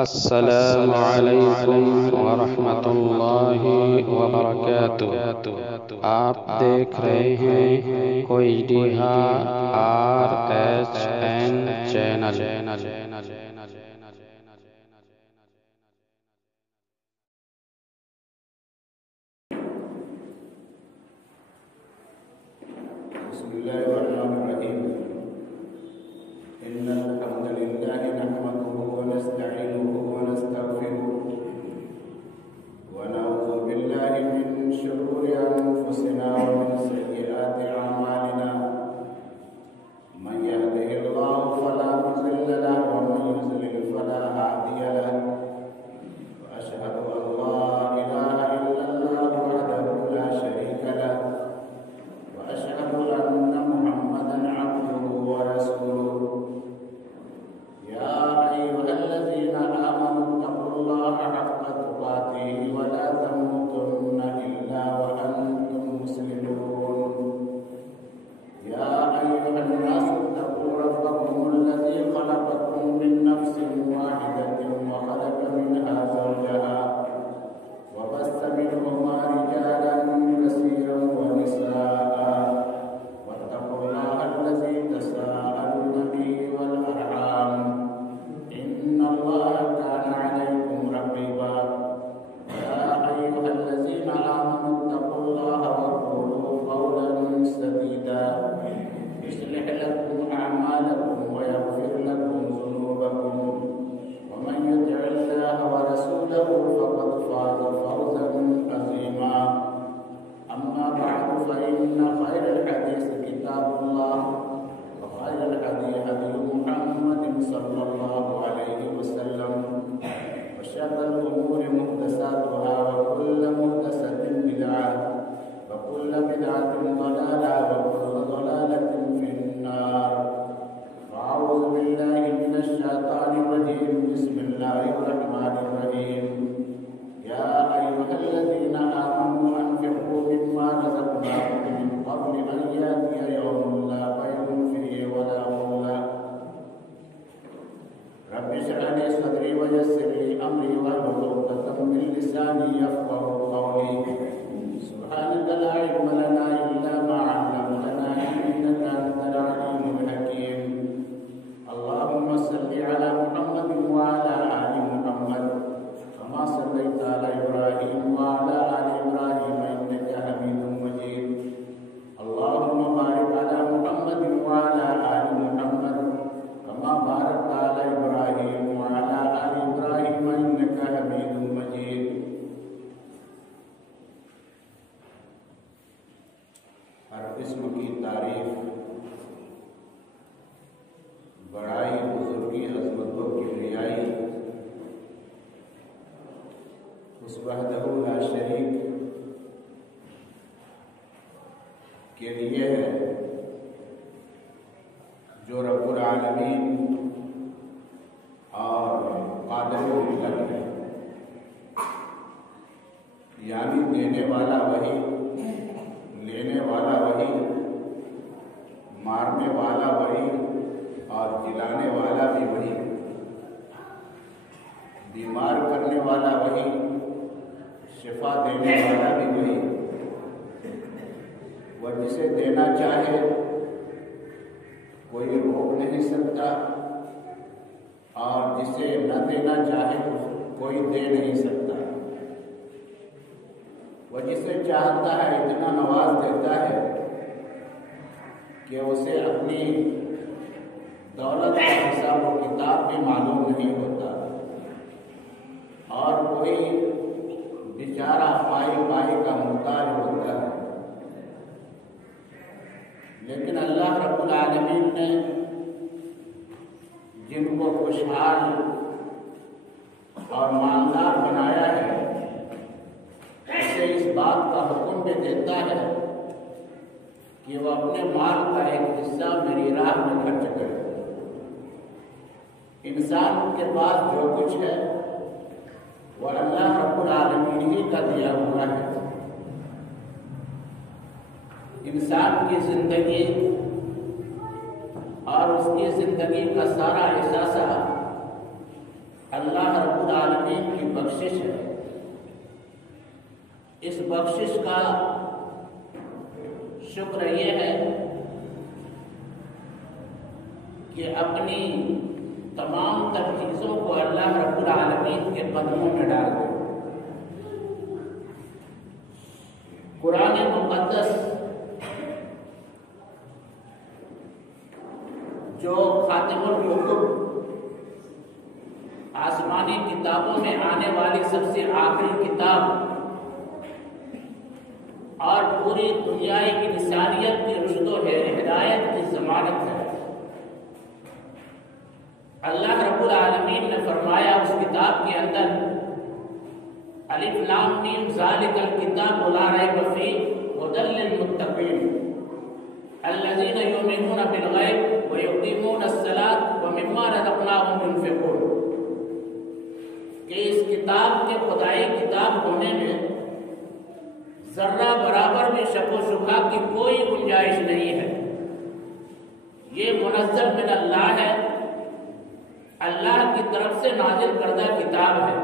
السلام علیکم ورحمۃ اللہ وبرکاتہ۔ آپ دیکھ رہے ہیں کوئی RSN چینل۔ بسم الله الرحمن الرحيم إن الحمد لله نحمده ونستعينه ونستغفره ونعوذ بالله من شرور أنفسنا ومن سيئات أعمالنا من يهده الله فلا مضل له ومن يضلل فلا هادي له وأشهد أن لا إله إلا الله وحده لا شريك له وأشهد أن محمدًا عبده ورسوله يا أيها الذين آمنوا اتقوا الله حق تقاته ولا تموتن إلا وأنتم مسلمون يا أيها الناس اتقوا ربكم الذي خلقكم من نفس واحدة وخلق منها زوجها وبث منهما رجالا كثيرا ونساء واتقوا الله الذي تساءلون به والأرحام إن الله كان عليكم رقيبا يا أيها الذين آمنوا اتقوا الله وقولوا قولا سديدا يصلح لكم أعمالكم ويغفر لكم ذنوبكم ومن يطع الله ورسوله فقد فاز فوزا عظيما أما بعد فإن خير الحديث كتاب الله وخير الهدي هدي محمد صلى الله عليه وسلم وشر الأمور محدثاتها وكل محدثة بدعة وكل بدعة ضلالة وكل ضلالة في النار فأعوذ بالله من الشيطان الرجيم بسم الله الرحمن الرحيم يا أيها الذين آمنوا أنفقوا مما رزقناكم من قبل أن يأتي يوم لا بيع فيه ولا خلة رب اشرح لي صدري ويسر لي أمري واحلل عقدة من لساني يفقهوا قولي سبحانك لا علم لنا إلا ما علمتنا إنك أنت العليم الحكيم اللهم صل على محمد وعلى آل محمد كما صليت على إبراهيم وعلى آل إبراهيم إنك حميد مجيد اللهم بارك على محمد وعلى آل محمد كما باركت على إبراهيم وعلى آل إبراهيم إنك حميد مجيد ہر قسم کی تعریف بڑائی بزرگی عظمت و کبریائی اس وحدہ لا شریک کے لیے ہے جو رب العالمین اور قادر ملت ہے، یعنی دینے والا وہی، لینے والا وہی، مارنے والا وہی اور جلانے والا بھی وہی، بیمار کرنے والا وہی، شفا دینے والا بھی وہی۔ وہ جسے دینا چاہے کوئی روک نہیں سکتا، اور جسے نہ دینا چاہے کوئی دے نہیں سکتا۔ وہ جسے چاہتا ہے اتنا نواز دیتا ہے کہ اسے اپنی دولت کا حساب و کتاب بھی معلوم نہیں ہوتا، اور کوئی بیچارہ پائی پائی کا محتاج ہوتا ہے۔ لیکن اللہ رب العالمین نے جن کو خوشحال اور مالدار بنایا ہے، اسے اس بات کا حکم بھی دیتا ہے کہ وہ اپنے مال کا ایک حصہ میری راہ میں خرچ کرے۔ انسان کے پاس جو کچھ ہے وہ اللہ رب العالمین ہی کا دیا ہوا ہے۔ انسان کی زندگی اور اس کی زندگی کا سارا احساسہ اللہ رب بخشش ہے. اس بخشش کا شکر یہ ہے کہ اپنی تمام تر چیزوں کو اللہ رب العالمین کے قدموں میں ڈال دو. قرآن مقدس جو خاتم الکتب آسمانی کتابوں میں آنے والی سب سے آخری کتاب اور پوری دنیائی انسانیت کی رشد و ہدایت کی ضمانت ہے. اللہ رب العالمین نے فرمایا اس کتاب کے اندر الف لام میم ذالک الکتاب لا ریب فیہ ھدی للمتقین الذین یؤمنون بالغیب ویقیمون الصلاۃ ومما رزقناہم ينفقون. کہ اس کتاب کے خدائی کتاب ہونے میں ذرہ برابر بھی شک و شبہ کی کوئی گنجائش نہیں ہے. یہ منزل من اللہ ہے، اللہ کی طرف سے نازل کردہ کتاب ہے،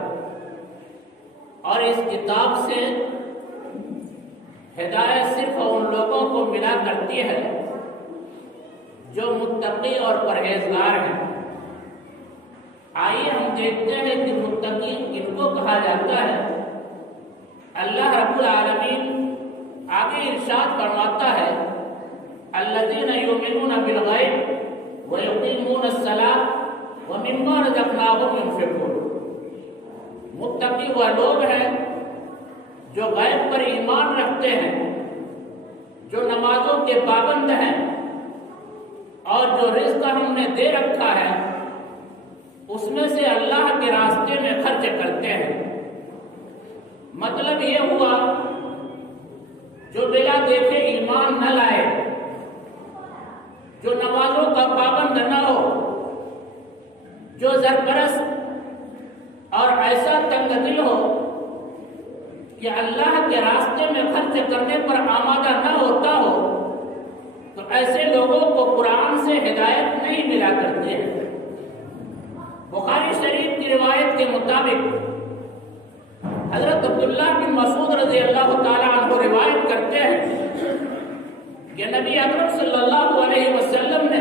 اور اس کتاب سے ہدایت صرف ان لوگوں کو ملا کرتی ہے جو متقی اور پرہیزگار ہیں. آئیے ہم دیکھتے ہیں کہ متقی کن کو کہا جاتا ہے. اللہ رب العالمین آگے ارشاد فرماتا ہے الذین یؤمنون بالغیب ویقیمون الصلاۃ ومما رزقناہم ينفقون. متقی وہ لوگ ہیں جو غیب پر ایمان رکھتے ہیں، جو نمازوں کے پابند ہیں، اور جو رزق ہم نے دے رکھا ہے اس میں سے اللہ کے راستے میں خرچ کرتے ہیں. مطلب یہ ہوا جو بلا دیکھے ایمان نہ لائے، جو نمازوں کا پابند نہ ہو، جو سرپرست اور ایسا تنگ دل ہو کہ اللہ کے راستے میں خرچ کرنے پر آمادہ نہ ہوتا ہو، تو ایسے لوگوں کو قرآن سے ہدایت نہیں ملا کرتے ہیں. بخاری شریف کی روایت کے مطابق حضرت عبداللہ بن مسعود رضی اللہ تعالیٰ عنہ روایت کرتے ہیں کہ نبی اکرم صلی اللہ علیہ وسلم نے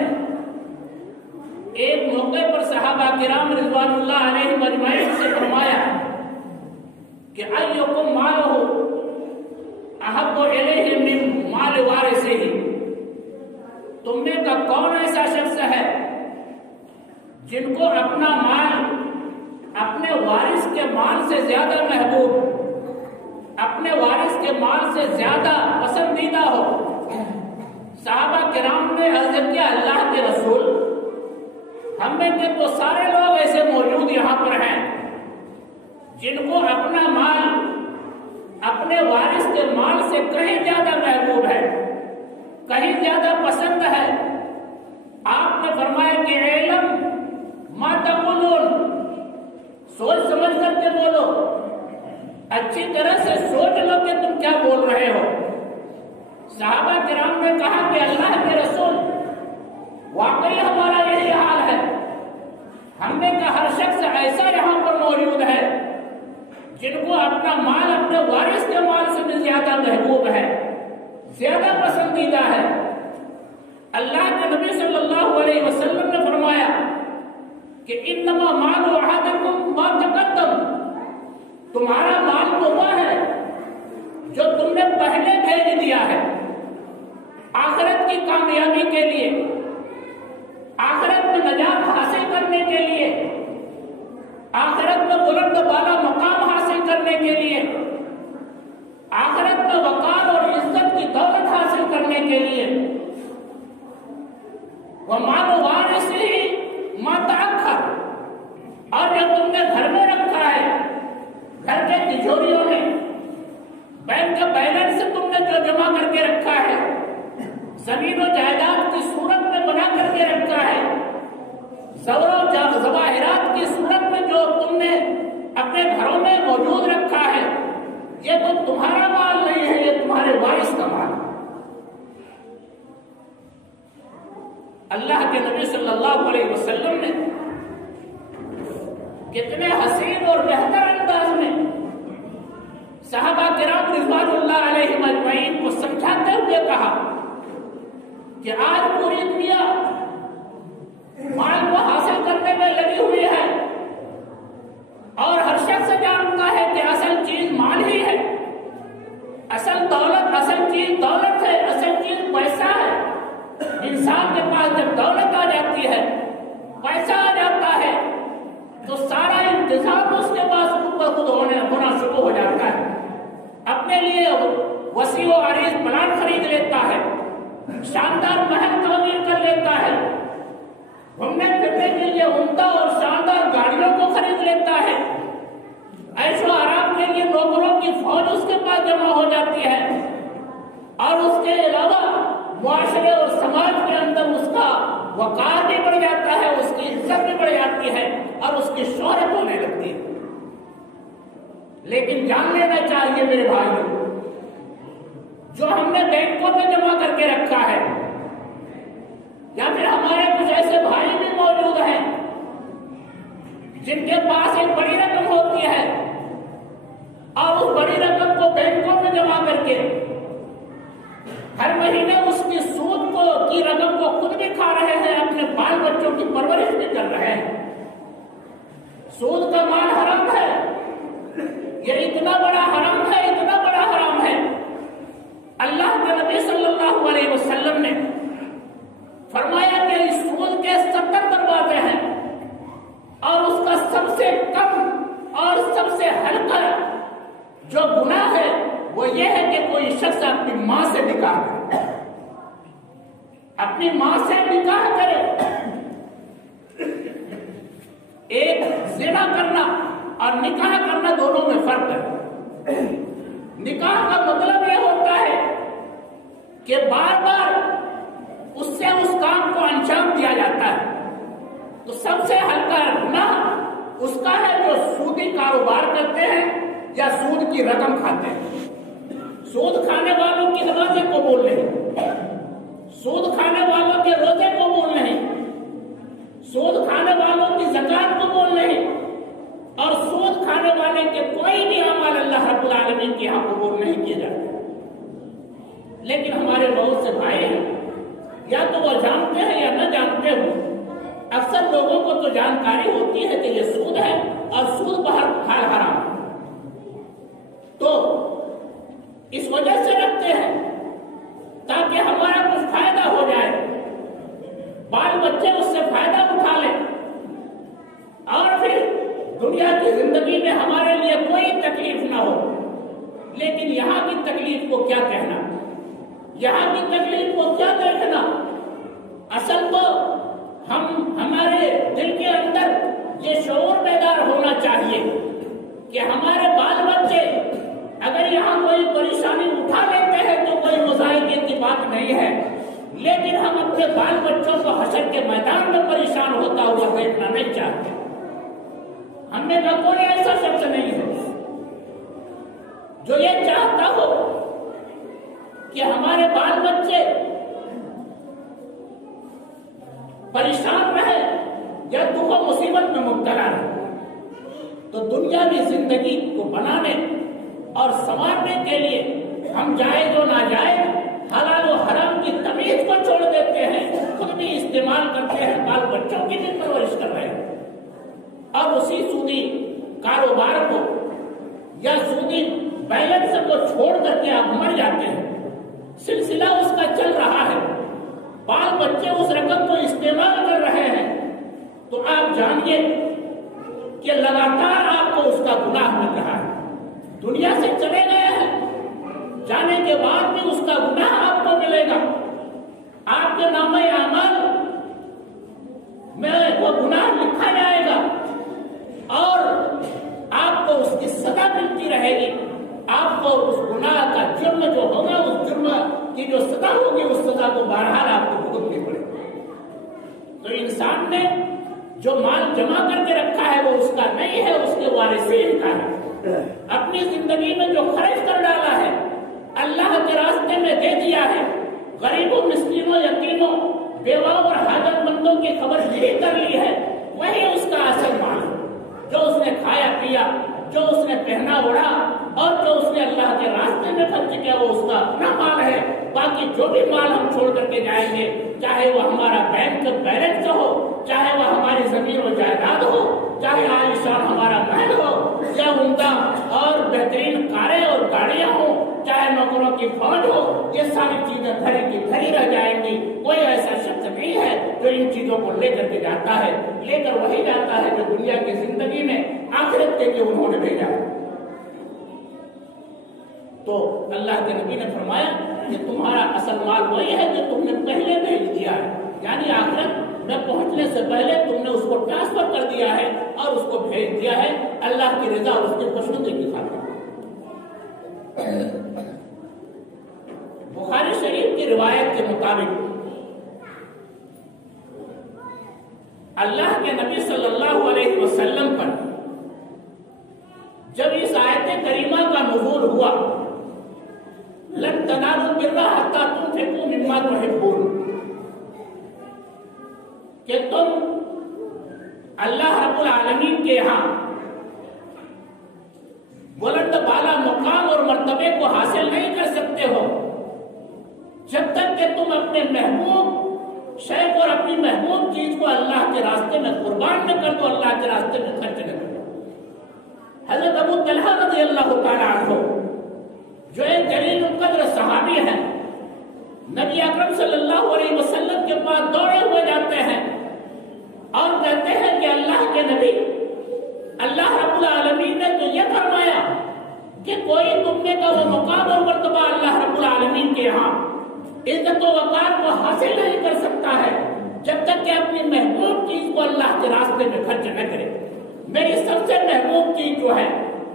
ایک موقع پر صحابہ کرام رضوان اللہ علیہ اجمعین سے فرمایا کہ ایکم مالہ احب الیہ من مال وارثہ. تم میں کا کون ایسا شخص ہے جن کو اپنا مال اپنے وارث کے مال سے زیادہ محبوب، اپنے وارث کے مال سے زیادہ پسندیدہ ہو؟ صحابہ کرام نے عرض کیا اللہ کے رسول، ہم میں کے تو سارے لوگ ایسے موجود یہاں پر ہیں جن کو اپنا مال اپنے وارث کے مال سے کہیں زیادہ محبوب ہے، کہیں زیادہ پسند ہے. آپ نے فرمایا کہ علم ما تقولون، سوچ سمجھ کر کے بولو، اچھی طرح سے سوچ لو کہ تم کیا بول رہے ہو. صحابہ کرام نے کہا کہ اللہ کے رسول واقعی ہمارا یہی حال ہے. ہم نے کہا ہر شخص ایسا یہاں پر موجود ہے جن کو اپنا مال اپنے وارث کے مال سے بھی زیادہ محبوب ہے، زیادہ پسندیدہ ہے. اللہ کے نبی صلی اللہ علیہ وسلم نے فرمایا کہ انما مال احدکم ما تقدم، تمہارا مال وہ ہے جو تم نے پہلے بھیج دیا ہے آخرت کی کامیابی کے لیے، آخرت میں نجات حاصل کرنے کے لیے، آخرت میں بلند بالا مقام حاصل کرنے کے لیے، آخرت میں وقار اور عزت کی دولت حاصل کرنے کے لیے. وَمَالُ وَارِثِهِ مَا تَأَخَّرَ، اور جو تم نے گھر میں رکھا ہے، گھر کے تجوریوں میں، بینک کا بیلنس تم نے جو جمع کر کے رکھا ہے، زمین و جائیداد کی صورت میں بنا کر کے رکھا ہے، زور و ظواہرات کی صورت میں جو تم نے اپنے گھروں میں موجود رکھا ہے، یہ تو تمہارا مال نہیں ہے، یہ تمہارے وارث کا مال ہے. اللہ کے نبی صلی اللہ علیہ وسلم نے کتنے حسین اور بہتر انداز میں صحابہ کرام رضوان اللہ علیہم اجمعین کو سمجھاتے ہوئے کہا کہ آج پوری دنیا مال کو حاصل کرنے میں لگی ہوئی ہے اور ہر شخص جانتا ہے کہ اصل چیز مال ہی ہے، اصل دولت، اصل چیز دولت ہے، اصل چیز پیسہ ہے۔ انسان کے پاس جب دولت آ جاتی ہے، پیسہ آ جاتا ہے تو سارا انتظام اس کے پاس خود بخود ہونا شروع ہو جاتا ہے۔ اپنے لیے وسیع و عریض پلان خرید لیتا ہے، شاندار محل تعمیر کر لیتا ہے، گھومنے پھرنے کے لیے عمدہ اور شاندار گاڑیوں کو خرید لیتا ہے، عیش و آرام کے لیے نوکروں کی فوج اس کے پاس جمع ہو جاتی ہے، اور اس کے علاوہ معاشرے اور سماج کے اندر اس کا وقار بھی بڑھ جاتا ہے، اس کی عزت بھی بڑھ جاتی ہے اور اس کی شہرت ہونے لگتی ہے۔ لیکن جان لینا چاہیے میرے بھائیوں، جو ہم نے بینکوں میں جمع کر کے رکھا ہے، یا پھر ہمارے کچھ ایسے بھائی بھی موجود ہیں جن کے پاس ایک بڑی رقم ہوتی ہے اور اس بڑی رقم کو بینکوں میں جمع کر کے ہر مہینے اس کی سود کی رقم کو خود بھی کھا رہے ہیں، اپنے بال بچوں کی پرورش بھی کر رہے ہیں۔ سود کا مال حرام ہے، یہ اتنا بڑا حرام ہے، اتنا بڑا حرام ہے۔ اللہ کے نبی صلی اللہ علیہ وسلم نے فرمایا کہ اس سود کے 70 دروازے ہیں اور اس کا سب سے کم اور سب سے ہلکا جو گناہ ہے وہ یہ ہے کہ کوئی شخص اپنی ماں سے نکاح کرے، اپنی ماں سے نکاح کرے۔ ایک زنا کرنا اور نکاح کرنا دونوں میں فرق ہے۔ نکاح کا مطلب یہ ہوتا ہے کہ بار بار اس سے اس کام کو انجام دیا جاتا ہے۔ تو سب سے ہلکا گناہ اس کا ہے جو سودی کاروبار کرتے ہیں یا سود کی رقم کھاتے ہیں۔ سود کھانے والوں کی نمازیں قبول نہیں، سود کھانے والوں کے روزے قبول نہیں، سود کھانے والوں کی زکات قبول نہیں، اور سود کھانے والے کے کوئی بھی اعمال اللہ رب العالمین کے یہاں قبول نہیں کیے جاتے۔ لیکن ہمارے بہت سے بھائی ہیں، یا تو وہ جانتے ہیں یا نہ جانتے ہو، اکثر لوگوں کو تو جانکاری ہوتی ہے کہ یہ سود ہے اور سود بہر حرام، تو اس وجہ سے رکھتے ہیں تاکہ ہمارا کچھ فائدہ ہو جائے، بال بچے اس سے فائدہ اٹھا لیں، اور پھر دنیا کی زندگی میں ہمارے لیے کوئی تکلیف نہ ہو۔ لیکن یہاں کی تکلیف کو کیا کہنا، یہاں کی تکلیف کو کیا دیکھنا۔ اصل تو ہمارے دل کے اندر یہ شعور بیدار ہونا چاہیے کہ ہمارے بال بچے اگر یہاں کوئی پریشانی اٹھا لیتے ہیں تو کوئی مظاہرے کی بات نہیں ہے، لیکن ہم اپنے بال بچوں کو حشر کے میدان میں پریشان ہوتا ہوا دیکھنا نہیں چاہتے۔ ہم میں کا کوئی ایسا شخص نہیں ہے جو یہ چاہتا ہو کہ ہمارے بال بچے پریشان رہے یا دکھ و مصیبت میں مبتلا رہے۔ تو دنیاوی زندگی کو بنانے اور سنوارنے کے لیے ہم جائز و ناجائز، حلال و حرام کی تمیز کو چھوڑ دیتے ہیں، خود بھی استعمال کرتے ہیں، بال بچوں کی بھی پرورش کر رہے ہیں، اور اسی سودی کاروبار کو یا سودی بیلنس کو چھوڑ کر کے آپ مر جاتے ہیں۔ سلسلہ اس کا چل رہا ہے، بال بچے اس رقم کو استعمال کر رہے ہیں، تو آپ جانیے کہ لگاتار آپ کو اس کا گناہ مل رہا ہے۔ دنیا سے چلے گئے ہیں، جانے کے بعد بھی اس کا گناہ آپ کو ملے گا۔ آپ کے نامہ اعمال میں وہ گناہ لکھا جائے گا اور آپ کو اس کی سزا ملتی رہے گی۔ آپ کو اس گناہ کا جرم جو ہوگا، اس جرم کی جو سزا ہوگی، اس سزا کو بہرحال آپ کو بھگتنی پڑے گی۔ تو انسان نے جو مال جمع کر کے رکھا ہے وہ اس کا نہیں ہے، اس کے وارثین کا ہے۔ اپنی زندگی میں جو خرچ کر ڈالا ہے، اللہ کے راستے میں دے دیا ہے، غریبوں، مسکینوں، یتیموں، بیواؤں اور حاجت مندوں کی خبر یہی کر لی ہے، وہی اس کا اصل مال ہے۔ جو اس نے کھایا پیا، جو اس نے پہنا اوڑھا اور جو اس نے اللہ کے راستے میں خرچ کیا وہ اس کا اپنا مال ہے۔ باقی جو بھی مال ہم چھوڑ کر کے جائیں گے، چاہے وہ ہمارا بینک بیلنس ہو، چاہے وہ ہماری زمین و جائیداد ہو، چاہے عالیشان ہمارا محل ہو، یا عمدہ اور بہترین کاریں اور گاڑیاں ہوں، چاہے نوکروں کی فوج ہو، یہ ساری چیزیں دھری کی دھری رہ جائیں گی۔ کوئی ایسا شخص نہیں ہے جو ان چیزوں کو لے کر کے جاتا ہے، لے کر وہی جاتا ہے جو دنیا کی زندگی میں آخرت کے لیے انہوں نے بھیجا۔ تو اللہ کے نبی نے فرمایا کہ تمہارا اصل مال وہی ہے جو تم نے پہلے بھیج دیا ہے، یعنی آخرت میں پہنچنے سے پہلے تم نے اس کو ٹرانسفر کر دیا ہے اور اس کو بھیج دیا ہے اللہ کی رضا اور اس کی خوشنودی کی خاطر۔ بخاری شریف کی روایت کے مطابق اللہ کے نبی صلی اللہ علیہ وسلم پر جب اس آیت کریمہ کا نزول ہوا، لن تنالوا البر حتى تنفقوا مما تحبون، کہ تم اللہ رب العالمین کے یہاں بلند بالا مقام اور مرتبے کو حاصل نہیں کر سکتے ہو جب تک کہ تم اپنے محبوب شے اور اپنی محبوب چیز کو اللہ کے راستے میں قربان نہ کر دو، اللہ کے راستے میں خرچ نہ کر دو۔ حضرت ابو طلحہ رضی اللہ تعالیٰ عنہ جو ایک جلیل القدر صحابی ہیں، نبی اکرم صلی اللہ علیہ وسلم کے پاس دوڑے ہوئے جاتے ہیں اور کہتے ہیں کہ اللہ کے نبی، اللہ رب العالمین نے تو یہ فرمایا کہ کوئی تم نے کا وہ مقام اور مرتبہ اللہ رب العالمین کے یہاں عزت و وقار کو حاصل نہیں کر سکتا ہے جب تک کہ اپنی محبوب چیز کو اللہ کے راستے میں خرچ نہ کرے۔ میری سب سے محبوب چیز جو ہے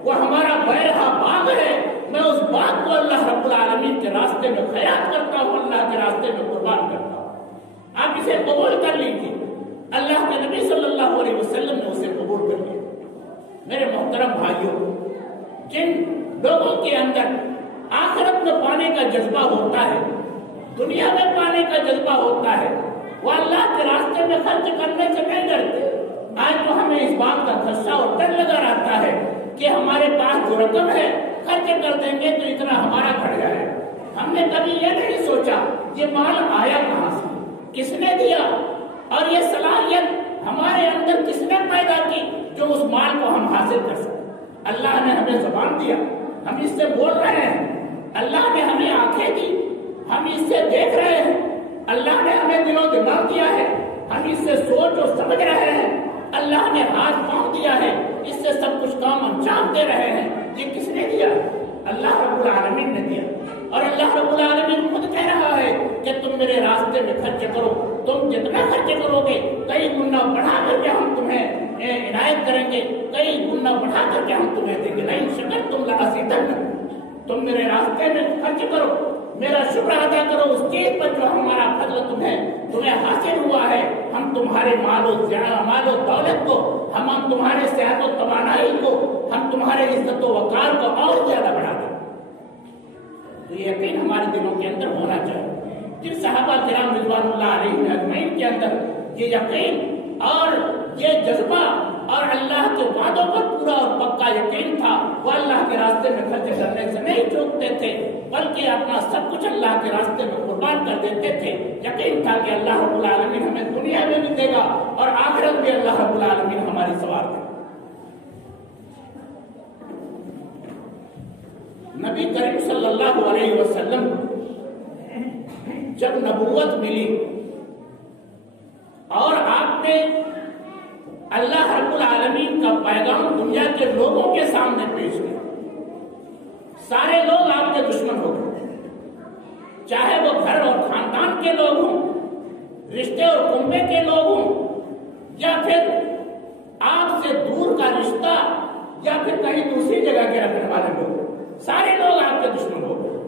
وہ ہمارا بیرہا باغ ہے، میں اس باغ کو اللہ رب العالمین کے راستے میں خیرات کرتا ہوں، اللہ کے راستے میں قربان کرتا ہوں۔ آپ اسے قبول کر لیجیے۔ اللہ کے نبی صلی اللہ علیہ وسلم نے اسے قبول کر لیا۔ میرے محترم بھائیوں، جن لوگوں کے اندر آخرت میں پانے کا جذبہ ہوتا ہے، دنیا میں پانے کا جذبہ ہوتا ہے، وہ اللہ کے راستے میں خرچ کرنے سے نہیں ڈرتے۔ آج تو ہمیں اس بات کا خدشہ اور ڈر لگا رہتا ہے کہ ہمارے پاس جو رقم ہے خرچ کر دیں گے تو اتنا ہمارا گھٹ جائے۔ ہم نے کبھی یہ نہیں سوچا یہ مال آیا کہاں سے، کس نے دیا، اور یہ صلاحیت ہمارے اندر کس نے پیدا کی جو اس مال کو ہم حاصل کر سکیں۔ اللہ نے ہمیں زبان دیا، ہم اس سے بول رہے ہیں، اللہ نے ہمیں آنکھیں دی، ہم اس سے دیکھ رہے ہیں، اللہ نے ہمیں دل و دماغ دیا ہے، ہم اس سے سوچ اور سمجھ رہے ہیں، اللہ نے ہاتھ پاؤں دیا ہے، اس سے سب کچھ کام انجام دے رہے ہیں۔ یہ کس نے دیا؟ اللہ رب العالمین نے دیا، اور اللہ رب العالمین خود کہہ رہا ہے کہ تم میرے راستے میں خرچ کرو، تم جتنا خرچ کرو گے کئی گنا بڑھا کر کے ہم تمہیں عنایت کریں گے، کئی گنا بڑھا کر کے ہم تمہیں دیں گے۔ لئن شکرتم لأزیدنکم، تم میرے راستے میں خرچ کرو، میرا شکر ادا کرو اس چیز پر جو ہمارا فضل تمہیں حاصل ہوا ہے۔ ہم تمہارے مال و دولت کو، ہم تمہارے صحت و توانائی کو، ہم تمہارے عزت و وقار کو اور زیادہ بڑھا دیں۔ تو یہ یقین ہمارے دلوں کے اندر ہونا چاہیے۔ جن صحابہ کرام رضوان اللہ علیہم اجمعین کے اندر یہ یقین اور یہ جذبہ اور اللہ کے وعدوں پر پورا اور پکا یقین تھا، وہ اللہ کے راستے میں خرچ کرنے سے نہیں چوکتے تھے، بلکہ اپنا سب کچھ اللہ کے راستے میں قربان کر دیتے تھے۔ یقین تھا کہ اللہ رب العالمین ہمیں دنیا میں بھی دے گا اور آخرت بھی اللہ رب العالمین ہماری سوار دے گا۔ نبی کریم صلی اللہ علیہ وسلم جب نبوت ملی اور آپ نے اللہ رب العالمین کا پیغام دنیا کے لوگوں کے سامنے پیش کیا، سارے لوگ آپ کے دشمن ہو گئے، چاہے وہ گھر اور خاندان کے لوگ ہوں، رشتے اور کنبے کے لوگ ہوں، یا پھر آپ سے دور کا رشتہ یا پھر کہیں دوسری جگہ کے رہنے والے لوگ، سارے لوگ آپ کے دشمن ہو گئے۔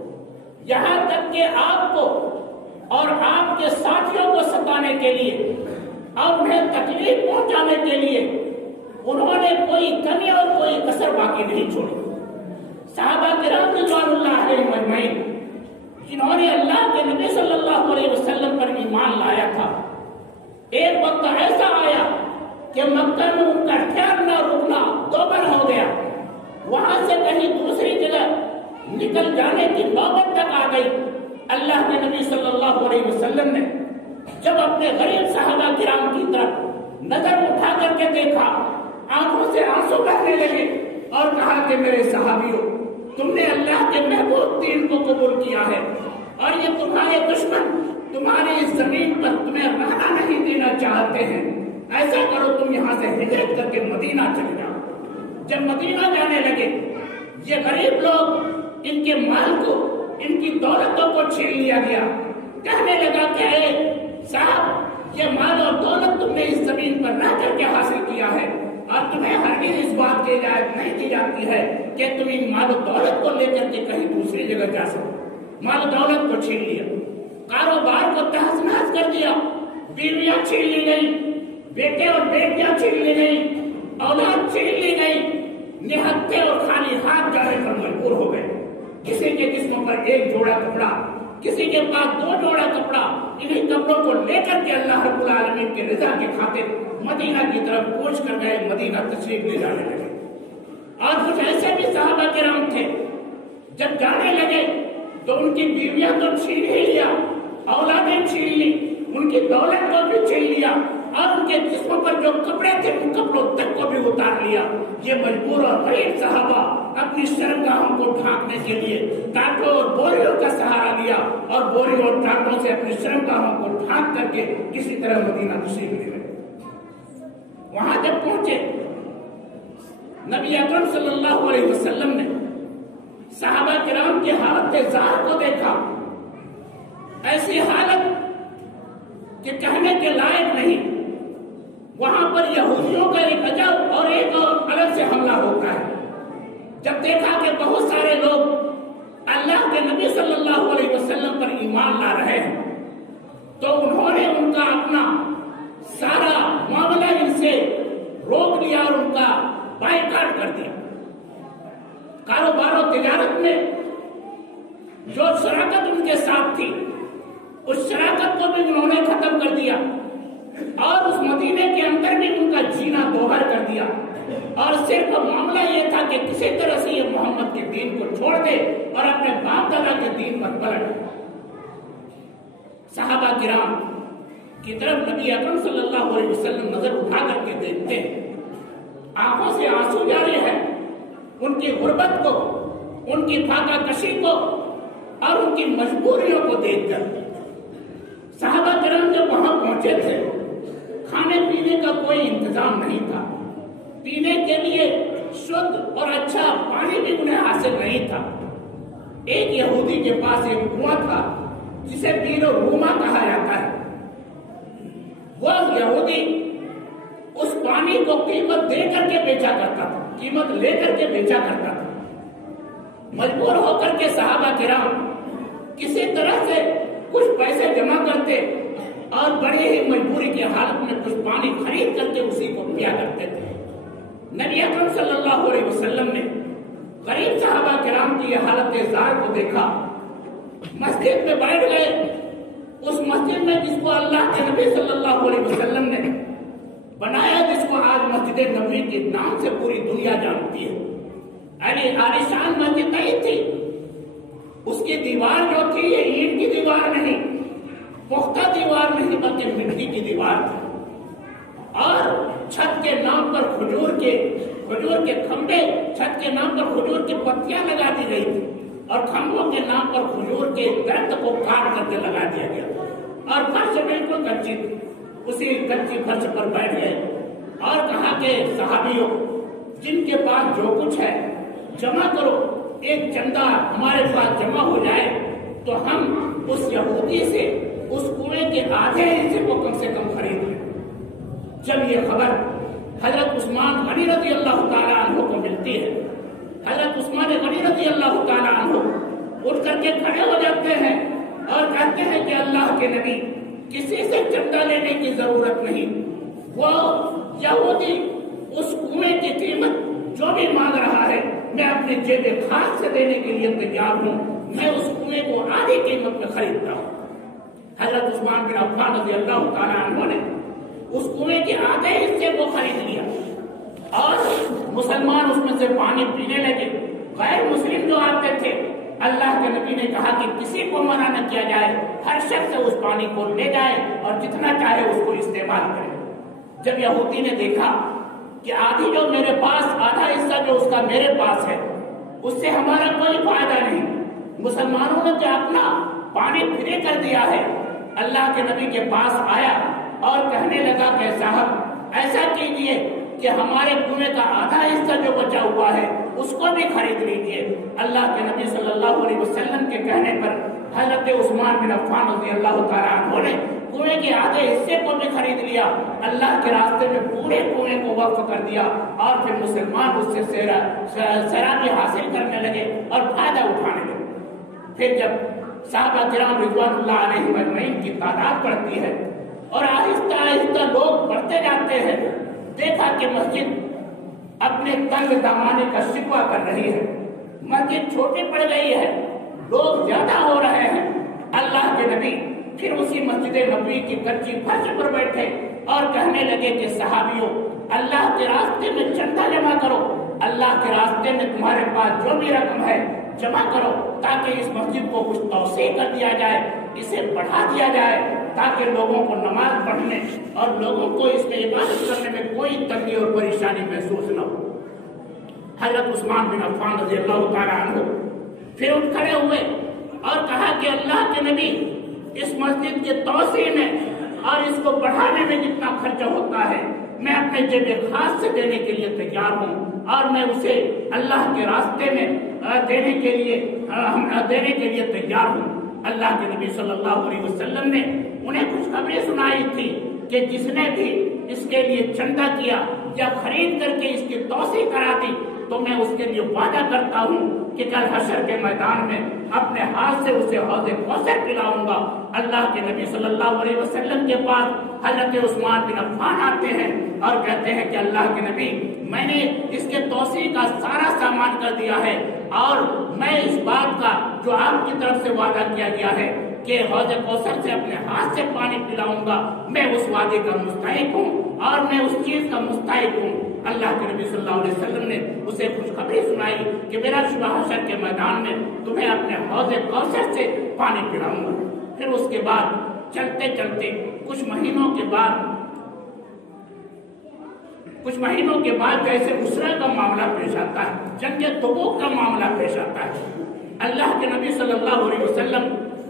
یہاں تک کہ آپ کو اور آپ کے ساتھیوں کو ستانے کے لیے اور انہیں تکلیف پہنچانے کے لیے انہوں نے کوئی کمی اور کوئی کسر باقی نہیں چھوڑی۔ صحابہ کرام رضوان اللہ علیہم اجمعین جنہوں نے اللہ کے نبی صلی اللہ علیہ وسلم پر ایمان لایا تھا، ایک وقت ایسا آیا کہ مکہ میں ان کا ٹھہرنا رکنا دوبر ہو گیا، وہاں سے کہیں دوسری جگہ نکل جانے کی نوبت تک آ گئی۔ اللہ کے نبی صلی اللہ علیہ وسلم نے جب اپنے غریب صحابہ کرام کی طرف نظر اٹھا کر کے دیکھا، آنکھوں سے آنسو بہنے لگے اور کہا کہ میرے صحابیوں، تم نے اللہ کے محبوب دین کو قبول کیا ہے اور یہ تمہارے دشمن تمہاری اس زمین پر تمہیں رہنا نہیں دینا چاہتے ہیں، ایسا کرو تم یہاں سے ہجرت کر کے مدینہ چلے جاؤ۔ جب مدینہ جانے لگے، یہ غریب لوگ ان کے مال کو، ان کی دولتوں کو چھین لیا گیا۔ کہنے لگا کہ اے صاحب، یہ مال اور دولت تم نے اس زمین پر رہ کر کے حاصل کیا ہے اور تمہیں ہرگز اس بات کی اجازت نہیں دی جاتی ہے کہ تم ان مال و دولت کو لے کر کے کہیں دوسری جگہ جا سکو۔ مال و دولت کو چھین لیا، کاروبار کو تہس نہس کر دیا، بیویاں چھین لی گئی، بیٹے اور بیٹیاں چھین لی گئی، اولاد چھین لی گئی، نہتے اور خالی ہاتھ جانے پر مجبور ہو گئے۔ کسی کے جسم پر ایک جوڑا کپڑا، کسی کے پاس 2 جوڑا کپڑا، انہیں کپڑوں کو لے کر کے اللہ رب العالمین کی رضا کی خاطر مدینہ کی طرف کوچ کر گئے، مدینہ تشریف لے جانے لگے۔ اور کچھ ایسے بھی صحابہ کرام تھے، جب جانے لگے تو ان کی بیویاں تو چھین ہی لیا، اولادیں چھین لی، ان کی دولت کو بھی چھین لیا اور ان کے جسموں پر جو کپڑے تھے ان کپڑوں تک کو بھی اتار لیا۔ یہ مجبور اور غریب صحابہ اپنی شرمگاہوں کو ڈھانکنے کے لیے ٹانٹوں اور بوریوں کا سہارا لیا اور بوریوں اور ٹانٹوں سے اپنی شرمگاہوں کو ڈھانک کر کے کسی طرح مدینہ تشریف لے گئے۔ وہاں جب پہنچے، نبی اکرم صلی اللہ علیہ وسلم نے صحابہ کرام کی حالت زار کو دیکھا، ایسی حالت کہ کہنے کے لائق نہیں۔ وہاں پر یہودیوں کا ایک عجب اور ایک اور الگ سے حملہ ہوتا ہے۔ جب دیکھا کہ بہت سارے لوگ اللہ کے نبی صلی اللہ علیہ وسلم پر ایمان لا رہے ہیں، تو انہوں نے ان کا اپنا سارا معاملہ ان سے روک لیا اور ان کا بائیکاٹ کر دیا۔ کاروبار و تجارت میں جو شراکت ان کے ساتھ تھی، اس شراکت کو بھی انہوں نے ختم کر دیا اور اس مدینے کے اندر بھی ان کا جینا دوہر کر دیا، اور صرف معاملہ یہ تھا کہ کسی طرح سے یہ محمد کے دین کو چھوڑ دے اور اپنے باپ دادا کے دین پر پلٹ۔ صحابہ کرام کی طرف نبی اکرم صلی اللہ علیہ وسلم نظر اٹھا کر کے دیکھتے ہیں، آنکھوں سے آنسو جاری ہے ان کی غربت کو، ان کی فاقہ کشی کو اور ان کی مجبوریوں کو دیکھ کر۔ صحابہ کرام جب وہاں پہنچے تھے، کھانے پینے کا کوئی انتظام نہیں تھا، پینے کے لیے شدھ اور اچھا پانی بھی انہیں حاصل نہیں تھا۔ ایک یہودی کے پاس ایک کنواں تھا جسے بیر روما کہا جاتا ہے۔ وہ یہودی اس پانی کو قیمت دے کر کے بیچا کرتا تھا، قیمت لے کر کے بیچا کرتا تھا۔ مجبور ہو کر کے صحابہ کرام کسی طرح سے کچھ پیسے جمع کرتے اور بڑی ہی مجبوری کی حالت میں کچھ پانی خرید کر کے اسی کو پیا کرتے تھے۔ نبی اکرم صلی اللہ علیہ وسلم نے غریب صحابہ کرام کی یہ حالت زار کو دیکھا، مسجد میں بیٹھ گئے، اس مسجد میں جس کو اللہ کے نبی صلی اللہ علیہ وسلم نے بنایا، جس کو آج مسجد نبوی کے نام سے پوری دنیا جانتی ہے۔ عالیشان مسجد نہیں تھی، اس کی دیوار جو تھی یہ اینٹ کی دیوار نہیں، پختہ دیوار نہیں، بلکہ مٹی کی دیوار تھی، اور چھت کے نام پر کھجور کے کھمبے، چھت کے نام پر کھجور کی پتیاں لگا دی گئی تھی، اور کھمبوں کے نام پر کھجور کے درخت کو کاٹ کر کے لگا دیا گیا، اور فرش بالکل کچی تھی۔ اسی کچی فرش پر بیٹھ گئے اور کہا کہ صحابیوں، جن کے پاس جو کچھ ہے جمع کرو، ایک چندہ ہمارے پاس جمع ہو جائے تو ہم اس یہودی سے اس کنویں کے آدھے حصے کو کم سے کم خرید لیں۔ جب یہ خبر حضرت عثمان غنی رضی اللہ تعالیٰ عنہ کو ملتی ہے، حضرت عثمان غنی رضی اللہ تعالیٰ عنہ اٹھ کر کے کھڑے ہو جاتے ہیں اور کہتے ہیں کہ اللہ کے نبی، کسی سے چندہ لینے کی ضرورت نہیں، وہ یہودی اس کنویں کی قیمت جو بھی مانگ رہا ہے میں اپنے جیب خاص سے دینے کے لیے تیار ہوں، میں اس کنویں کو آدھی قیمت میں خریدتا ہوں۔ حضرت عثمان بن عفان رضی اللہ تعالیٰ عنہ نے اس کنویں کے آدھے حصے کو خرید لیا اور مسلمان اس میں سے پانی پینے لگے. غیر مسلم جو آتے تھے، اللہ کے نبی نے کہا کہ کسی کو منع نہ کیا جائے، ہر شخص اس پانی کو لے جائے اور جتنا چاہے اس کو استعمال کرے. جب یہودی نے دیکھا کہ آدھی جو میرے پاس، آدھا حصہ جو اس کا میرے پاس ہے، اس سے ہمارا کوئی فائدہ نہیں، مسلمانوں نے جو اپنا پانی فری کر دیا ہے، اللہ کے نبی کے پاس آیا اور کہنے لگا کہ صاحب ایسا کیجئے کہ ہمارے کنویں کا آدھا حصہ جو بچا ہوا ہے اس کو بھی خرید لیجئے. اللہ کے نبی صلی اللہ علیہ وسلم کے کہنے پر حضرت عثمان بن عفان رضی اللہ تعالیٰ عنہ نے کنویں کے آدھے حصے کو بھی خرید لیا، اللہ کے راستے میں پورے کنویں کو وقف کر دیا اور پھر مسلمان اس سے سیرابی حاصل کرنے لگے اور فائدہ اٹھانے لگے. پھر جب صحابہ کرام رضوان اللہ علیہ اجمعین کی تعداد بڑھتی ہے اور آہستہ آہستہ لوگ بڑھتے جاتے ہیں، دیکھا کہ مسجد اپنے تنگ دامانے کا شکوہ کر رہی ہے، مسجد چھوٹی پڑ گئی ہے، لوگ زیادہ ہو رہے ہیں. اللہ کے نبی پھر اسی مسجد نبوی کی کچی فرش پر بیٹھے اور کہنے لگے کہ صحابیوں، اللہ کے راستے میں چندہ جمع کرو، اللہ کے راستے میں تمہارے پاس جو بھی رقم ہے جمع کرو تاکہ اس مسجد کو کچھ توسیع کر دیا جائے، اسے بڑھا دیا جائے تاکہ لوگوں کو نماز پڑھنے اور لوگوں کو اس میں عبادت کرنے میں کوئی تنگی اور پریشانی محسوس نہ ہو. حضرت عثمان بن عفان رضی اللہ تعالیٰ عنہ پھر اٹھ کھڑے ہوئے اور کہا کہ اللہ کے نبی، اس مسجد کے توسیع میں اور اس کو بڑھانے میں جتنا خرچہ ہوتا ہے میں اپنے جیب خاص سے دینے کے لیے تیار ہوں اور میں اسے اللہ کے راستے میں دینے کے لیے تیار ہوں. اللہ کے نبی صلی اللہ علیہ وسلم نے انہیں خوشخبری سنائی تھی کہ جس نے بھی اس کے لیے چندہ کیا یا خرید کر کے اس کی توسیع کرا دی تو میں اس کے لیے وعدہ کرتا ہوں کہ کل حشر کے میدان میں اپنے ہاتھ سے اسے حوض کوثر پلاؤں گا. اللہ کے نبی صلی اللہ علیہ وسلم کے پاس حضرت عثمان بن عفان آتے ہیں اور کہتے ہیں کہ اللہ کے نبی، میں نے اس کے توسیع کا سارا سامان کر دیا ہے اور میں اس بات کا جو آپ کی طرف سے وعدہ کیا گیا ہے کہ حوض کوثر سے اپنے ہاتھ سے پانی پلاؤں گا، میں اس وعدے کا مستحق ہوں اور میں اس چیز کا مستحق ہوں. اللہ کے نبی صلی اللہ علیہ وسلم نے اسے خوشخبری سنائی کہ میرا شبہ حشر کے میدان میں تمہیں اپنے حوض کوثر سے پانی پلاؤں گا. پھر اس کے بعد چلتے چلتے کچھ مہینوں کے بعد جیسے اسرا کا معاملہ پیش آتا ہے، جنگ تبوک کا معاملہ پیش آتا ہے. اللہ کے نبی صلی اللہ علیہ وسلم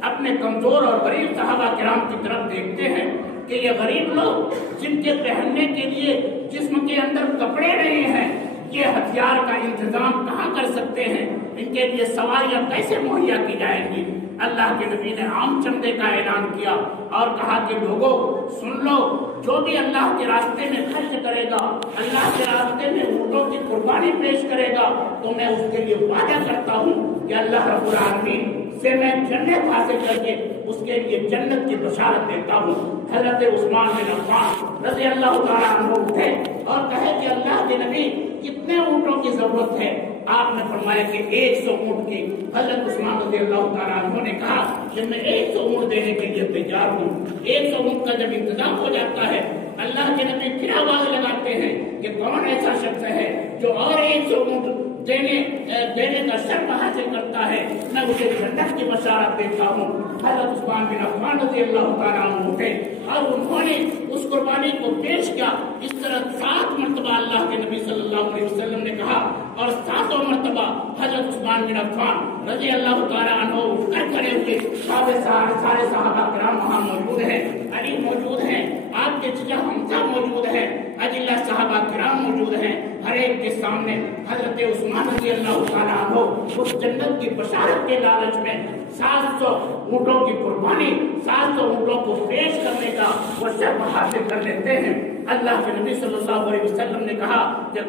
اپنے کمزور اور غریب صحابہ کرام کی طرف دیکھتے ہیں کہ یہ غریب لوگ جن کے پہننے کے لیے جسم کے اندر کپڑے نہیں ہیں، یہ ہتھیار کا انتظام کہاں کر سکتے ہیں، ان کے لیے سواریاں کیسے مہیا کی جائیں گی. اللہ کے نبی نے عام چندے کا اعلان کیا اور کہا کہ لوگوں سن لو، جو بھی اللہ کے راستے میں خرچ کرے گا، اللہ کے راستے میں اونٹوں کی قربانی پیش کرے گا تو میں اس کے لیے وعدہ کرتا ہوں کہ اللہ رب العالمین سے میں جنت حاصل کر کے اس کے لیے جنت کی بشارت دیتا ہوں. حضرت عثمان بن عفان رضی اللہ تعالیٰ عنہ اٹھے اور کہے کہ اللہ کے نبی، کتنے اونٹوں کی ضرورت ہے؟ آپ نے فرمایا کہ 100 اونٹ کی. حضرت عثمان رضی اللہ تعالیٰ عنہ نے کہا کہ میں 100 اونٹ دینے کے لیے تیار ہوں. 100 اونٹ کا جب انتظام ہو جاتا ہے، اللہ کے نبی پھر آواز لگاتے ہیں کہ کون ایسا شخص ہے جو اور 100 اونٹ دینے کا شرط حاصل کرتا ہے، میں اسے جنت کی بشارت دیتا ہوں. حضرت عثمان بن عفان رضی اللہ تعالیٰ عنہ اٹھے اور انہوں نے اس قربانی کو پیش کیا. اس طرح 7 مرتبہ اللہ کے نبی صلی اللہ علیہ وسلم نے کہا اور 7 مرتبہ حضرت عثمان بن عفان رضی اللہ تعالیٰ عنہ اٹھ کر کھڑے ہوئے. سارے صحابہ کرام وہاں موجود ہیں، علی موجود ہیں، آپ کے چچا حمزہ موجود ہیں، اجلہ صحابہ کرام موجود ہیں. ہر ایک کے سامنے حضرت عثمان رضی اللہ تعالیٰ عنہ اس جنت کی بشارت کے لالچ میں 700 اونٹوں کی قربانی، 700 اونٹوں کو پیش کرنے کا وہ شرف حاصل کر لیتے ہیں. اللہ کے نبی صلی اللہ علیہ وسلم نے کہا کہ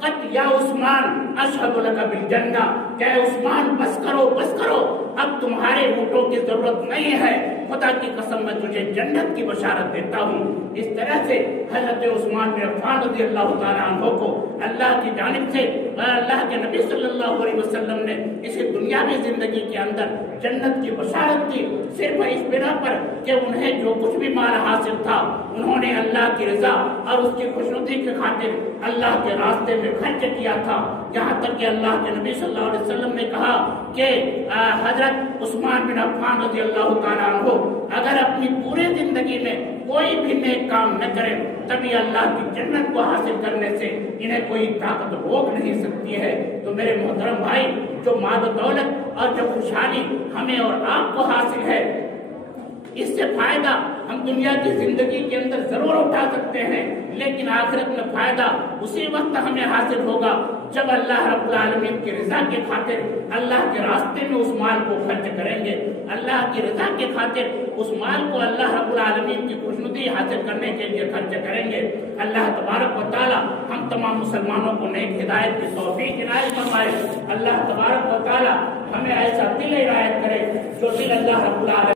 قط یا عثمان اشہد لک بالجنہ، کہ عثمان بس کرو، اب تمہارے اونٹوں کی ضرورت نہیں ہے، خدا کی قسم میں تجھے جنت کی بشارت دیتا ہوں. اس طرح سے حضرت عثمان بن عفان رضی اللہ تعالیٰ عنہ کو اللہ کی جانب سے اللہ کے نبی صلی اللہ علیہ وسلم نے اسی دنیاوی زندگی کے اندر جنت کی بشارت کی، صرف اس بنا پر کہ انہیں جو کچھ بھی مال حاصل تھا انہوں نے اللہ کی رضا اور اس کی خوشنودی کی خاطر اللہ کے راستے میں خرچ کیا تھا، یہاں تک کہ اللہ کے نبی صلی اللہ علیہ وسلم نے کہا کہ حضرت عثمان بن عفان رضی اللہ تعالیٰ عنہ اگر اپنی پوری زندگی میں کوئی بھی نیک کام نہ کرے تبھی اللہ کی جنت کو حاصل کرنے سے انہیں کوئی طاقت روک نہیں سکتی ہے۔ تو میرے محترم بھائی، جو مال و دولت اور جو خوشحالی ہمیں اور آپ کو حاصل ہے، اس سے فائدہ ہم دنیا کی زندگی کے اندر ضرور اٹھا سکتے ہیں، لیکن آخرت میں فائدہ اسی وقت ہمیں حاصل ہوگا جب اللہ رب العالمین کی رضا کے خاطر اللہ کے راستے میں اس مال کو خرچ کریں گے، اللہ کی رضا کے خاطر اس مال کو اللہ رب العالمین کی خوشنودی حاصل کرنے کے لیے خرچ کریں گے۔ اللہ تبارک و تعالی ہم تمام مسلمانوں کو نیک ہدایت کی توفیق عنایت فرمائے۔ اللہ تبارک و تعالی ہمیں ایسا دل عنایت کرے جو دل اللہ رب العالمین